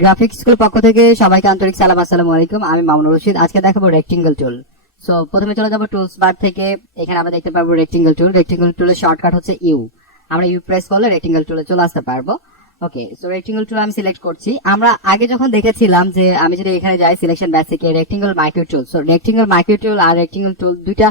Graphics school পক্ষ থেকে সবাইকে আন্তরিক সালাম, আসসালামু আলাইকুম। আমি মামুনুর রশিদ। আজকে দেখাবো রেক্টেঙ্গেল টুল। সো প্রথমে চলে যাবো টুলস বার থেকে। এখানে আমরা দেখতে পারবো রেক্টেঙ্গেল টুল। রেক্টেঙ্গেল টুলের শর্টকাট হচ্ছে ইউ। আমরা ইউ প্রেস করলে রেক্টেঙ্গেল টুলে চলে আসতে পারবো। ওকে, সো রেক্টেঙ্গেল টুল আমি সিলেক্ট করছি। আমরা আগে যখন দেখেছিলাম যে আমি যদি এখানে যাই সিলেকশন বেসিকে রেক্টেঙ্গেল মাইক্রো টুল, সো রেক্টেঙ্গেল মাইক্রো টুল আর রেক্টেঙ্গেল টুল দুইটা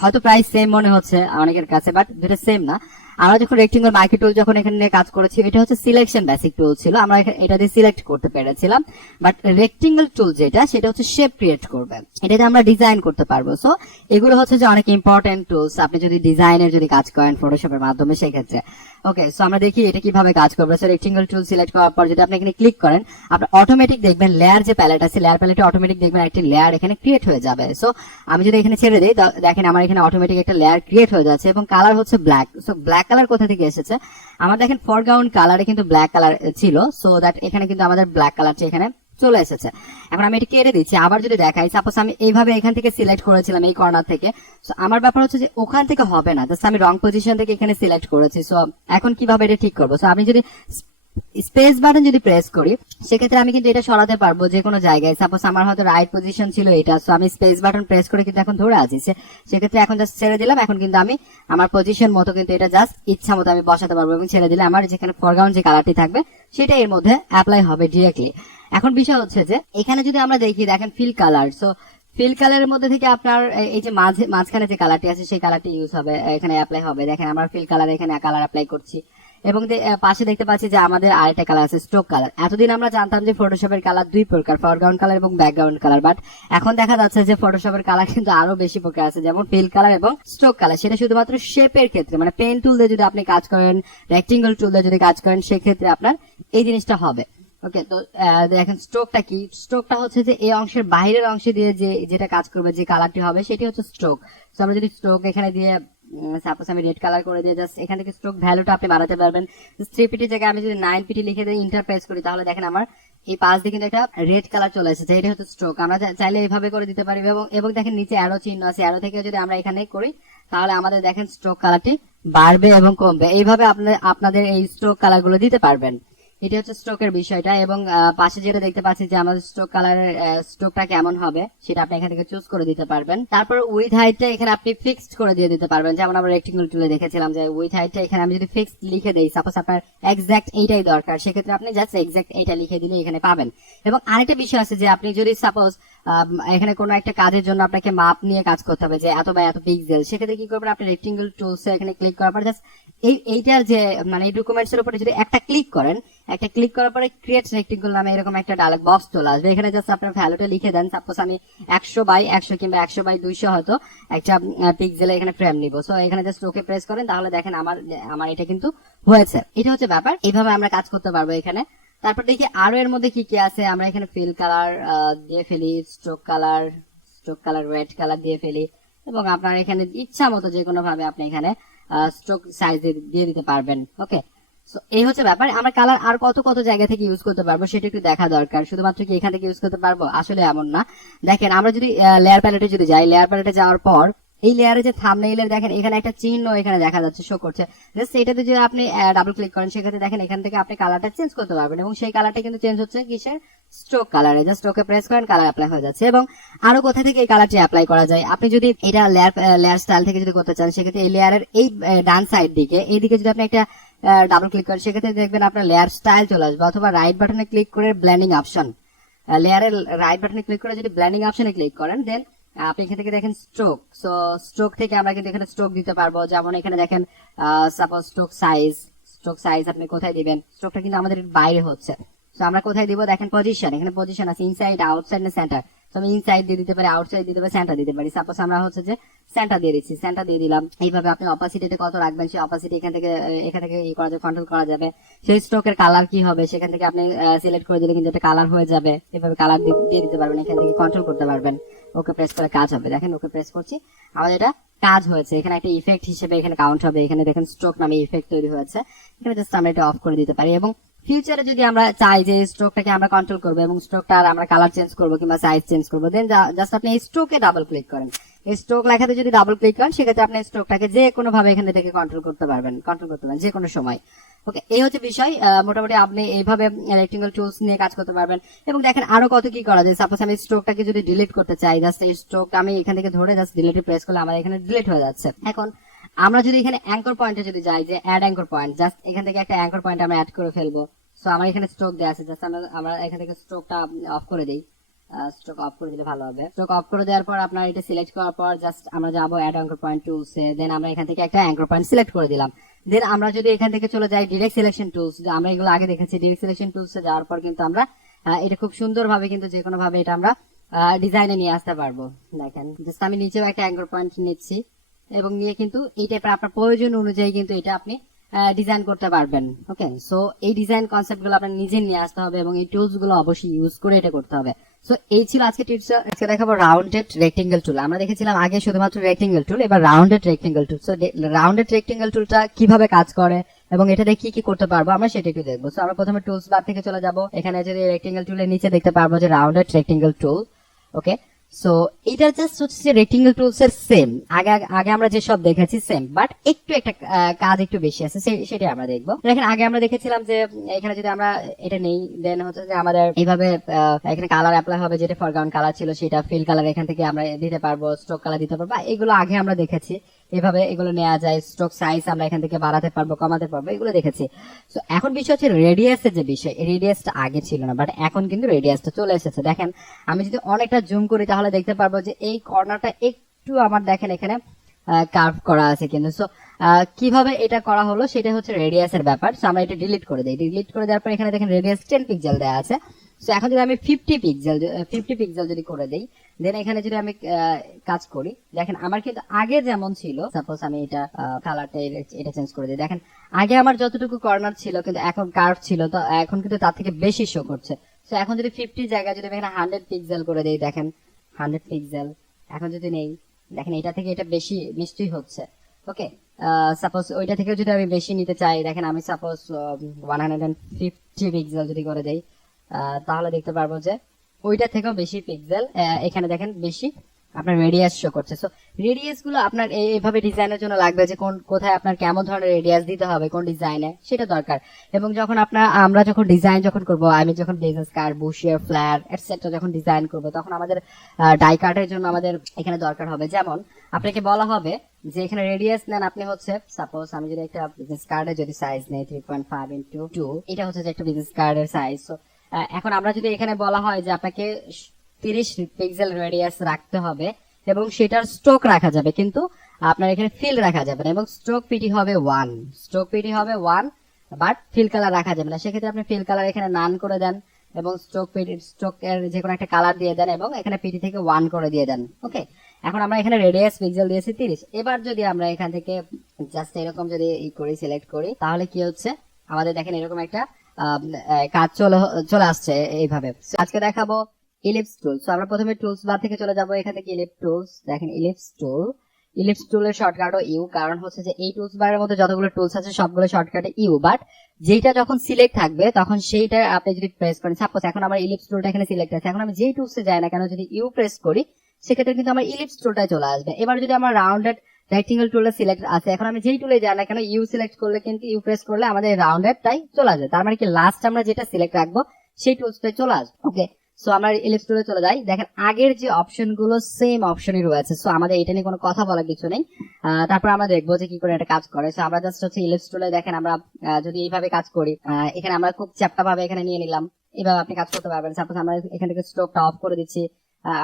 হয়তো প্রায় সেম মনে হচ্ছে অনেকের কাছে, বাট দুটো সেম না। আমরা যখন রেক্টেঙ্গেল মাইক্রো টুল যখন এখানে নিয়ে কাজ করেছি, এটা হচ্ছে সিলেকশন বেসিক টুল ছিল, আমরা এটা দিয়ে সিলেক্ট করতে পেরেছিলাম। বাট রেক্টেঙ্গেল টুল যেটা, সেটা হচ্ছে শেপ ক্রিয়েট করবে, এটাতে আমরা ডিজাইন করতে পারবো। সো এগুলো হচ্ছে যে অনেক ইম্পর্টেন্ট টুলস আপনি যদি ডিজাইনের যদি কাজ করেন ফটোশপের মাধ্যমে, সেই ক্ষেত্রে। ওকে, সো আমরা দেখি এটা কিভাবে কাজ করবে। সো রেক্টেঙ্গেল টুল সিলেক্ট করার পর যদি আপনি এখানে ক্লিক করেন, আপনার অটোমেটিক দেখবেন লেয়ার যে প্যালেট আছে, লেয়ার প্যালেটে অটোমেটিক দেখবেন একটি লেয়ার এখানে ক্রিয়েট হয়ে যাবে। সো আমি যদি এখানে ছেড়ে দিই, দেখেন আমার এখানে অটোমেটিক একটা লেয়ার ক্রিয়েট হয়ে যাচ্ছে এবং কালার হচ্ছে ব্ল্যাক। সো ব্ল্যাক কালার কোথা থেকে এসেছে? আমার দেখেন ফরগ্রাউন্ড কালারে কিন্তু ব্ল্যাক কালার ছিল, সো দ্যাট এখানে কিন্তু আমাদের ব্ল্যাক কালারটা এখানে চলে এসেছে। এখন আমি এটা কেটে দিচ্ছি। আবার যদি দেখাই, সাপোজ আমি এইভাবে এখান থেকে সিলেক্ট করেছিলাম এই কর্নার থেকে, সো আমার ব্যাপার হচ্ছে যে ওখান থেকে হবে না, জাস্ট আমি রং পজিশন থেকে এখানে সিলেক্ট করেছি। সো এখন কিভাবে এটা ঠিক করবো? সো আমি যদি স্পেস বাটন যদি প্রেস করি, সেক্ষেত্রে আমি কিন্তু এটা সরাতে পারবো যে কোনো জায়গায়। সাপোজ আমার হয়তো রাইট পজিশন ছিল এটা, সো আমি স্পেস বাটন প্রেস করে কিন্তু এখন ধরে আছি, সেক্ষেত্রে এখন জাস্ট ছেড়ে দিলাম। এখন কিন্তু আমি আমার পজিশন মতো কিন্তু এটা জাস্ট ইচ্ছা মতো আমি বসাতে পারবো এবং ছেড়ে দিলে আমার যেখানে ফরগ্রাউন্ড যে কালারটি থাকবে সেটা এর মধ্যে অ্যাপ্লাই হবে ডিরেক্টলি। এখন বিষয় হচ্ছে যে এখানে যদি আমরা দেখি, দেখেন ফিল কালার। সো ফিল কালারের মধ্যে থেকে আপনার এই যে মাঝখানে যে কালারটি আছে সেই কালারটি ইউজ হবে, এখানে অ্যাপ্লাই হবে। দেখেন আমার ফিল কালার, এখানে কালার অ্যাপ্লাই করছি এবং পাশে দেখতে পাচ্ছি যে আমাদের আরেকটা কালার আছে স্ট্রোক কালার। এতদিন আমরা জানতাম যে ফটোশপের কালার দুই প্রকার, ফরগ্রাউন্ড কালার এবং ব্যাকগ্রাউন্ড কালার, বাট এখন দেখা যাচ্ছে যে ফটোশপের কালার কিন্তু আরো বেশি প্রকার আছে, যেমন ফিল কালার এবং স্ট্রোক কালার। সেটা শুধুমাত্র শেপের ক্ষেত্রে, মানে পেন টুল দিয়ে যদি আপনি কাজ করেন, রেক্টেঙ্গেল টুল দিয়ে যদি কাজ করেন, সেক্ষেত্রে আপনার এই জিনিসটা হবে। ওকে, তো দেখেন স্ট্রোকটা কি? স্ট্রোকটা হচ্ছে যে এই অংশের বাইরের অংশে দিয়ে যেটা কাজ করবে, যে কালারটি হবে সেটি হচ্ছে স্ট্রোক। তো আমরা যদি স্ট্রোক এখানে দিয়ে, সাপোজ আমি রেড কালার করে দিয়ে জাস্ট এখান থেকে স্ট্রোক ভ্যালুটা আপনি বাড়াতে পারবেন। 3 পিটি জায়গায় আমি যদি 9 পিটি লিখে দিয়ে ইন্টার প্রেস করি, তাহলে দেখেন আমার এই পাশ দিয়ে কিন্তু একটা রেড কালার চলে এসেছে, এটা হচ্ছে স্ট্রোক। আমরা চাইলে এইভাবে করে দিতে পারি এবং দেখেন নিচে অ্যারো চিহ্ন আছে, অ্যারো থেকে যদি আমরা এখানে করি, তাহলে আমাদের দেখেন স্ট্রোক কালারটি বাড়বে এবং কমবে। এইভাবে আপনাদের এই স্ট্রোক কালার গুলো দিতে পারবেন। এটা হচ্ছে স্ট্রোকের বিষয়টা। এবং পাশে যেটা দেখতে পাচ্ছি যে আমাদের স্ট্রোক কালারের স্ট্রোকটা কেমন হবে সেটা আপনি এখান থেকে চুজ করে দিতে পারবেন। তারপর উইথ হাইটটা এখানে আপনি ফিক্সড করে দিয়ে দিতে পারবেন, যেমন আমরা রেক্টেঙ্গেল টুলে দেখেছিলাম যে উইথ হাইটটা এখানে আমি যদি ফিক্সড লিখে দেই, সাপোজ আপনার এক্সাক্ট এইটাই দরকার, সেক্ষেত্রে আপনি জাস্ট এক্সাক্ট এইটা লিখে দিলে এখানে পাবেন। এবং আরেকটা বিষয় আছে যে আপনি যদি সাপোজ এখানে কোনো একটা কাজের জন্য আপনাকে মাপ নিয়ে কাজ করতে হবে যে এত বা এত পিক্সেল, সেক্ষেত্রে কি করবেন? আপনি রেক্টেঙ্গেল টুলসে এখানে ক্লিক করার পর জাস্ট এইটার যে মানে এই ডকুমেন্টস এর উপরে যদি একটা ক্লিক করেন, একটা ক্লিক করার পরে ক্রিয়েট রেক্টেঙ্গেল নামে এরকম একটা ডায়লগ বক্স চলে আসবে। এখানে জাস্ট আপনার ভ্যালুটা লিখে দেন, সাপোজ আমি 100x100 কিংবা 100x200 হয়তো একটা পিক্সেলে এখানে ফ্রেম নিব। সো এখানে জাস্ট ওকে প্রেস করেন, তাহলে দেখেন আমার এটা কিন্তু হয়েছে। এটা হচ্ছে ব্যাপার, এইভাবে আমরা কাজ করতে পারবো এখানে। তারপর দেখি আরো এর মধ্যে কি কি আছে। আমরা এখানে ফিল কালার দিয়ে ফেলি, স্ট্রোক কালার রেড কালার দিয়ে ফেলি, এবং আপনার এখানে ইচ্ছা মতো যে কোনো ভাবে আপনি এখানে স্ট্রোক সাইজ দিয়ে দিতে পারবেন। ওকে, সো এই হচ্ছে ব্যাপার। আমরা কালার আর কত কত জায়গা থেকে ইউজ করতে পারবো সেটা একটু দেখা দরকার। শুধুমাত্র কি এখান থেকে ইউজ করতে পারবো? আসলে এমন না। দেখেন আমরা যদি লেয়ার প্যালেটে যদি যাই, লেয়ার প্যালেটে যাওয়ার পর এই লেয়ারে যে থাম্বনেইলের দেখেন এখানে একটা চিহ্ন এখানে দেখা যাচ্ছে, শো করছে। জাস্ট এটাতে যদি আপনি ডাবল ক্লিক করেন, সেক্ষেত্রে দেখেন এখান থেকে আপনি কালারটা চেঞ্জ করতে পারবেন, এবং সেই কালারটা কিন্তু চেঞ্জ হচ্ছে কিসের? স্ট্রোক কালারে। জাস্ট ওকে প্রেস করেন, কালার অ্যাপ্লাই হয়ে যাচ্ছে। এবং আরো কোথা থেকে এই কালারটি অ্যাপ্লাই করা যায়, আপনি যদি এটা লেয়ার স্টাইল থেকে যদি করতে চান, সেক্ষেত্রে এই লেয়ারের এই ডান সাইড দিকে এইদিকে যদি আপনি একটা ডাবল ক্লিক করেন, সেক্ষেত্রে দেখবেন আপনার লেয়ার স্টাইল চলে আসবে। অথবা রাইট বাটনে ক্লিক করে ব্লেন্ডিং অপশন, লেয়ারের রাইট বাটনে ক্লিক করে যদি ব্লেন্ডিং অপশনে ক্লিক করেন, দেন আপনি এখান থেকে দেখেন স্ট্রোক। সো স্ট্রোক থেকে আমরা কিন্তু এখানে স্ট্রোক দিতে পারবো। যেমন এখানে দেখেন সাপোজ স্ট্রোক সাইজ আপনি কোথায় দিবেন? স্ট্রোকটা কিন্তু আমাদের বাইরে হচ্ছে, তো আমরা কোথায় দিব? দেখেন পজিশন, এখানে পজিশন আছে ইনসাইড, আউটসাইড না সেন্টার। তো আমি ইনসাইড দিয়ে দিতে পারি, আউটসাইড দিতে পারি, সেন্টার দিতে পারি। সাপোজ আমরা হচ্ছে যে সেন্টার দিয়ে দিচ্ছি, সেন্টার দিয়ে দিলাম। এইভাবে আপনি অপাসিটিতে কত রাখবেন, সেই অপাসিটি এখান থেকে করা যাবে, কন্ট্রোল করা যাবে। সেই স্ট্রোকের কালার কি হবে সেখান থেকে আপনি সিলেক্ট করে দিলে কিন্তু এটা কালার হয়ে যাবে। এভাবে কালার দিয়ে দিতে পারবেন, এখান থেকে কন্ট্রোল করতে পারবেন। ওকে প্রেস করে কাজ হবে। দেখেন ওকে প্রেস করছি, আমাদের এটা কাজ হয়েছে। এখানে একটা ইফেক্ট হিসেবে এখানে কাউন্ট হবে। এখানে দেখেন স্ট্রোক নামে ইফেক্ট তৈরি হয়েছে। এখানে জাস্ট আমরা এটা অফ করে দিতে পারি। এবং ফিউচারে যদি আমরা চাই যে স্ট্রোকটাকে আমরা কন্ট্রোল করবো এবং স্ট্রোকটার আমরা কালার চেঞ্জ করবো কিংবা সাইজ চেঞ্জ করবো, দেন জাস্ট আপনি এই স্ট্রোকে ডাবল ক্লিক করেন। এই স্ট্রোক লেখাতে যদি ডাবল ক্লিক করেন, সেক্ষেত্রে আপনি স্ট্রোকটাকে যে কোনো ভাবে এখান থেকে কন্ট্রোল করতে পারবেন যে কোনো সময়। ওকে, এই হচ্ছে বিষয়। মোটামুটি আপনি এইভাবে রেক্টেঙ্গেল টুলস নিয়ে কাজ করতে পারবেন। এবং দেখেন আরো কত কি করা যায়। সাপোজ আমি স্ট্রোকটাকে যদি ডিলিট করতে চাই, জাস্ট এই স্ট্রোক আমি এখান থেকে ধরে জাস্ট ডিলিট প্রেস করলে আমার এখানে ডিলিট হয়ে যাচ্ছে। এখন আমরা যদি এখানে অ্যাঙ্কর পয়েন্টে যদি যাই, যে অ্যাড অ্যাঙ্কর পয়েন্ট, জাস্ট এখান থেকে একটা অ্যাঙ্কর পয়েন্ট আমরা অ্যাড করে ফেলবো। সো আমার এখানে স্ট্রোক দেওয়া আছে, জাস্ট আমরা এখান থেকে স্ট্রোকটা অফ করে দিই। স্ট্রোক অফ করে দিলে ভালো হবে। স্ট্রোক অফ করে দেওয়ার পর আপনার এটা সিলেক্ট করার পর জাস্ট আমরা যাবো অ্যাড অ্যাঙ্কর পয়েন্ট টুলসে। দেন আমরা এখান থেকে একটা অ্যাঙ্কর পয়েন্ট সিলেক্ট করে দিলাম। দেন আমরা যদি এখান থেকে চলে যাই ডিরেক্ট সিলেকশন টুলস, আমরা এগুলো আগে দেখেছি। ডিরেক্ট সিলেকশন টুলসে যাওয়ার পর কিন্তু আমরা এটা খুব সুন্দরভাবে কিন্তু যে কোনো ভাবে এটা আমরা ডিজাইনে নিয়ে আসতে পারবো। দেখেন জাস্ট আমি নিচেও একটা অ্যাঙ্কর পয়েন্ট নিচ্ছি এবং নিয়ে কিন্তু এই টাইপের আপনার প্রয়োজন অনুযায়ী কিন্তু এটা আপনি ডিজাইন করতে পারবেন। ওকে, সো এই ডিজাইন কনসেপ্ট গুলো আপনার নিজে নিয়ে আসতে হবে এবং এই টুলস গুলো অবশ্যই ইউজ করে এটা করতে হবে। সো এই ছিল আজকে টিপস। আজকে দেখাবো রাউন্ডেড রেক্টেঙ্গেল টুল। আমরা দেখেছিলাম আগে শুধুমাত্র রেক্টেঙ্গেল টুল, এবার রাউন্ডেড রেক্টেঙ্গেল টুল। সো রাউন্ডেড রেক্টেঙ্গেল টুলটা কিভাবে কাজ করে এবং এটা দিয়ে কি কি করতে পারবো আমরা সেটা একটু দেখবো। সো আমরা প্রথমে টুলস বার থেকে চলে যাব। এখানে যদি রেক্টেঙ্গেল টুলের নিচে দেখতে পারবো যে রাউন্ডেড রেক্টেঙ্গেল টুল। ওকে, সো এটা জাস্ট হচ্ছে রেক্টেঙ্গেল টুলস এর সেম, আগে আমরা যে সব দেখেছি সেম, বাট একটু একটা কাজ একটু বেশি আছে, সেটাই আমরা দেখবো। দেখেন আগে আমরা দেখেছিলাম যে এখানে যদি আমরা এটা নেই, দেন হচ্ছে যে আমাদের এইভাবে এখানে কালার অ্যাপ্লাই হবে, যেটা ফরগ্রাউন্ড কালার ছিল সেটা ফিল কালার এখান থেকে আমরা দিতে পারবো, স্ট্রোক কালার দিতে পারবো। এগুলো আগে আমরা দেখেছি, এভাবে এগুলো নেওয়া যায়। স্ট্রোক সাইজ আমরা এখান থেকে বাড়াতে পারবো, কমাতে পারবো, এগুলো দেখেছি। তো এখন বিষয় হচ্ছে রেডিয়াসের যে বিষয়, রেডিয়াসটা আগে ছিল না, বাট এখন কিন্তু রেডিয়াসটা চলে এসেছে। দেখেন আমি যদি অনেকটা জুম করি তাহলে দেখতে পারবো যে এই কর্নারটা একটু আমার দেখেন এখানে কার্ভ করা আছে কিন্তু। সো কিভাবে এটা করা হলো সেটা হচ্ছে রেডিয়াসের ব্যাপার। সো আমরা এটা ডিলিট করে দিই। ডিলিট করে দেওয়ার পর এখানে দেখেন রেডিয়াস 10 পিক্সেল দেওয়া আছে। সো এখন যদি আমি 50 পিক্সেল যদি করে দেই, দেন এখানে যদি আমি কাজ করি, দেখেন আমার কিন্তু আগে যেমন ছিল, সাপোজ আমি এটা কালারটা এটা চেঞ্জ করে দিই। দেখেন আগে আমার যতটুকু কর্নার ছিল কিন্তু এখন কার্ভ ছিল, তো এখন কিন্তু তার থেকে বেশি শো করছে। সো এখন যদি 50 জায়গায় যদি আমি এখানে 100 পিক্সেল করে দেই, দেখেন 100 পিক্সেল এখন যদি নেই, দেখেন এটা থেকে এটা বেশি নিশ্চয়ই হচ্ছে। ওকে, সাপোজ ওইটা থেকে যদি আমি বেশি নিতে চাই, দেখেন আমি সাপোজ 150 পিক্সেল যদি করে দেই, তাহলে দেখতে পারবো যে ওইটা থেকেও বেশি পিক্সেল এখানে দেখেন বেশি আপনার রেডিয়াস শো করছে। সো রেডিয়াস গুলো আপনার এইভাবে ডিজাইনের জন্য লাগবে, যে কোথায় আপনার কেমন ধরনের রেডিয়াস দিতে হবে কোন ডিজাইনে, সেটা দরকার। এবং যখন আমরা যখন ডিজাইন যখন করবো, আমি যখন বিজনেস কার্ড, বুশিয়ার, ফ্ল্যার এটসেট্রা যখন ডিজাইন করবো, তখন আমাদের ডাই কার্ডের জন্য আমাদের এখানে দরকার হবে। যেমন আপনাকে বলা হবে যে এখানে রেডিয়াস নেন আপনি হচ্ছে, সাপোজ আমি যদি একটা বিজনেস কার্ডের যদি সাইজ নেই 3.5x2, এটা হচ্ছে যে একটা বিজনেস কার্ডের সাইজ। এখন আমরা যদি এখানে বলা হয় যে আপনাকে 30 পিক্সেল রেডিয়াস রাখতে হবে এবং সেটার স্ট্রোক রাখা যাবে, কিন্তু আপনার এখানে ফিল রাখা যাবে না, এবং স্ট্রোক পিটি হবে 1, বাট ফিল কালার রাখা যাবে না। সেক্ষেত্রে আপনি ফিল কালার এখানে নান করে দেন এবং স্ট্রোক এর যে কোনো একটা কালার দিয়ে দেন এবং এখানে পিটি থেকে 1 করে দিয়ে দেন। ওকে, এখন আমরা এখানে রেডিয়াস পিক্সেল দিয়েছি 30। এবার যদি আমরা এখান থেকে জাস্ট এরকম যদি সিলেক্ট করি, তাহলে কি হচ্ছে আমাদের দেখেন এরকম একটা কাজ চলে আসছে এইভাবে। আজকে দেখাবো ইলিপস টুল। সো আমরা প্রথমে টুলস বার থেকে চলে যাব, এখান থেকে ইলিপস টুলস, দেখেন ইলিপস টুলের শর্টকাটও ইউ, কারণ হচ্ছে যে এই টুলস বারের মধ্যে যতগুলো টুলস আছে সবগুলো শর্টকাটে ইউ, বাট যেটা যখন সিলেক্ট থাকবে তখন সেইটা আপনি যদি প্রেস করেন, সাপোজ এখন আমার ইলিপস টুলটা এখানে সিলেক্ট আছে, এখন আমি যেই টুলসে যাই না কেন যদি ইউ প্রেস করি সেক্ষেত্রে কিন্তু আমার ইলিপস টুলটাই চলে আসবে। এবার যদি আমার রাউন্ডেড রেক্টেঙ্গেল টুলটা সিলেক্ট আছে, এখন আমি যেই টুলে যাই না কেন ইউ সিলেক্ট করলে কিন্তু ইউ প্রেস করলে আমাদের রাউন্ডেডটাই চলে আসবে। তার মানে কি লাস্ট আমরা যেটা সিলেক্ট রাখবো সেই টুলসটাই চলে আসবে। ওকে, সো আমরা ইলিপস টুলে চলে যাই। দেখেন আগের যে অপশন গুলো সেম অপশনই রয়েছে, সো আমাদের এটা নিয়ে কোনো কথা বলার কিছু নেই। তারপর আমরা দেখবো যে কি করে এটা কাজ করে। সো আমরা জাস্ট হচ্ছে ইলিপস টুলে দেখেন আমরা যদি এইভাবে কাজ করি, এখানে আমরা খুব চ্যাপ্টা ভাবে এখানে নিয়ে নিলাম, এইভাবে আপনি কাজ করতে পারবেন। সাপোজ আমরা এখান থেকে স্ট্রোকটা অফ করে দিচ্ছি,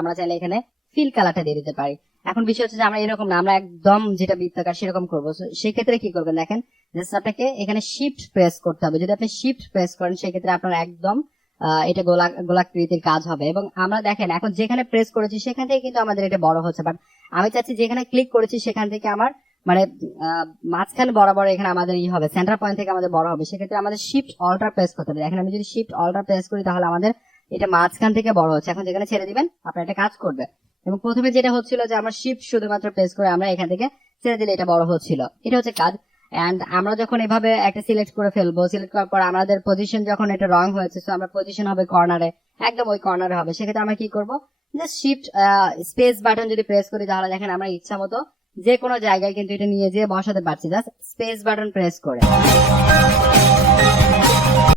আমরা চাইলে এখানে ফিল কালারটা দিয়ে দিতে পারি। এখন বিষয় হচ্ছে যে আমরা এরকম না, আমরা একদম যেটা বৃত্তাকার সেরকম করবো। সেক্ষেত্রে কি করবেন, দেখেন জাস্ট আপনাকে এখানে শিফট প্রেস করতে হবে। যদি আপনি শিফট প্রেস করেন সেক্ষেত্রে আপনার একদম এটা গোলাকৃতির কাজ হবে। এবং আমরা দেখেন এখন যেখানে প্রেস করেছি সেখান থেকে কিন্তু আমাদের এটা বড় হচ্ছে, বাট আমি চাচ্ছি যেখানে ক্লিক করেছি সেখান থেকে আমার মানে মাঝখানে বরাবর এখানে আমাদের হবে, সেন্টার পয়েন্ট থেকে আমাদের বড় হবে। সেক্ষেত্রে আমাদের শিফট অল্টার প্রেস করতে হবে। এখন আমি যদি শিফট অল্টার প্রেস করি তাহলে আমাদের এটা মাঝখান থেকে বড় হচ্ছে। এখন যেখানে ছেড়ে দিবেন আপনার এটা কাজ করবে। এবং প্রথমে যেটা হচ্ছিল যে আমরা শিফট শুধুমাত্র প্রেস করে আমরা এখান থেকে ছেড়ে দিলে এটা বড় হচ্ছিল, এটা হচ্ছে কাজ। এন্ড আমরা যখন এভাবে একটা সিলেক্ট করে ফেলবো, সিলেক্ট করার পর আমাদের পজিশন যখন এটা রং হয়েছে, সো আমরা পজিশন হবে কর্নারে, একদম ওই কর্নারে হবে। সেক্ষেত্রে আমরা কি করবো, জাস্ট শিফট স্পেস বাটন যদি প্রেস করি তাহলে দেখেন আমরা ইচ্ছা মতো যে কোনো জায়গায় কিন্তু এটা নিয়ে যেয়ে বসাতে পারছি, জাস্ট স্পেস বাটন প্রেস করে।